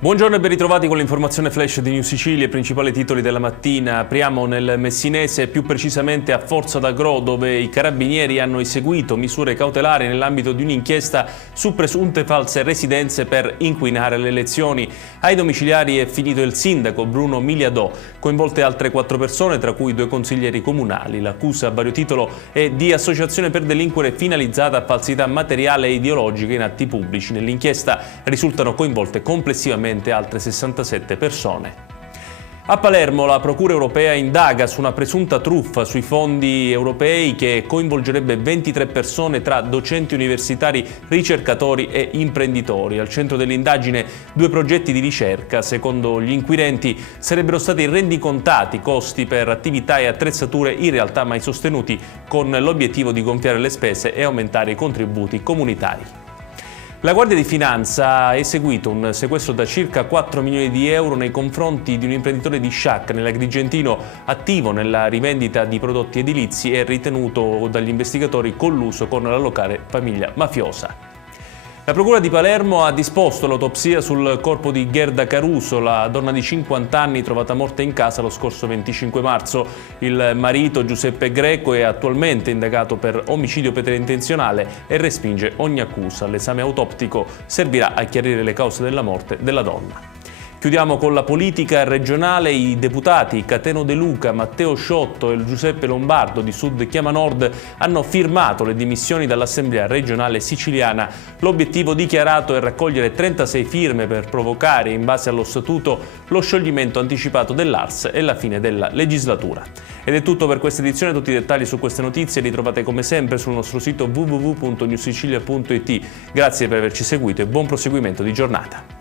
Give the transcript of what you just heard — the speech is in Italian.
Buongiorno e ben ritrovati con l'informazione flash di New Sicilia, i principali titoli della mattina. Apriamo nel Messinese, più precisamente a Forza d'Agro, dove i carabinieri hanno eseguito misure cautelari nell'ambito di un'inchiesta su presunte false residenze per inquinare le elezioni. Ai domiciliari è finito il sindaco Bruno Miliadò, coinvolte altre 4 persone, tra cui 2 consiglieri comunali. L'accusa a vario titolo è di associazione per delinquere finalizzata a falsità materiale e ideologica in atti pubblici. Nell'inchiesta risultano coinvolte complessivamente altre 67 persone. A Palermo la Procura europea indaga su una presunta truffa sui fondi europei che coinvolgerebbe 23 persone tra docenti universitari, ricercatori e imprenditori. Al centro dell'indagine 2 progetti di ricerca. Secondo gli inquirenti sarebbero stati rendicontati costi per attività e attrezzature in realtà mai sostenuti, con l'obiettivo di gonfiare le spese e aumentare i contributi comunitari. La Guardia di Finanza ha eseguito un sequestro da circa 4 milioni di euro nei confronti di un imprenditore di Sciacca nell'Agrigentino attivo nella rivendita di prodotti edilizi e ritenuto dagli investigatori colluso con la locale famiglia mafiosa. La Procura di Palermo ha disposto l'autopsia sul corpo di Gerda Caruso, la donna di 50 anni trovata morta in casa lo scorso 25 marzo. Il marito, Giuseppe Greco, è attualmente indagato per omicidio preterintenzionale e respinge ogni accusa. L'esame autoptico servirà a chiarire le cause della morte della donna. Chiudiamo con la politica regionale. I deputati Cateno De Luca, Matteo Sciotto e Giuseppe Lombardo di Sud Chiama Nord hanno firmato le dimissioni dall'Assemblea regionale siciliana. L'obiettivo dichiarato è raccogliere 36 firme per provocare, in base allo statuto, lo scioglimento anticipato dell'ARS e la fine della legislatura. Ed è tutto per questa edizione. Tutti i dettagli su queste notizie li trovate come sempre sul nostro sito www.newsicilia.it. Grazie per averci seguito e buon proseguimento di giornata.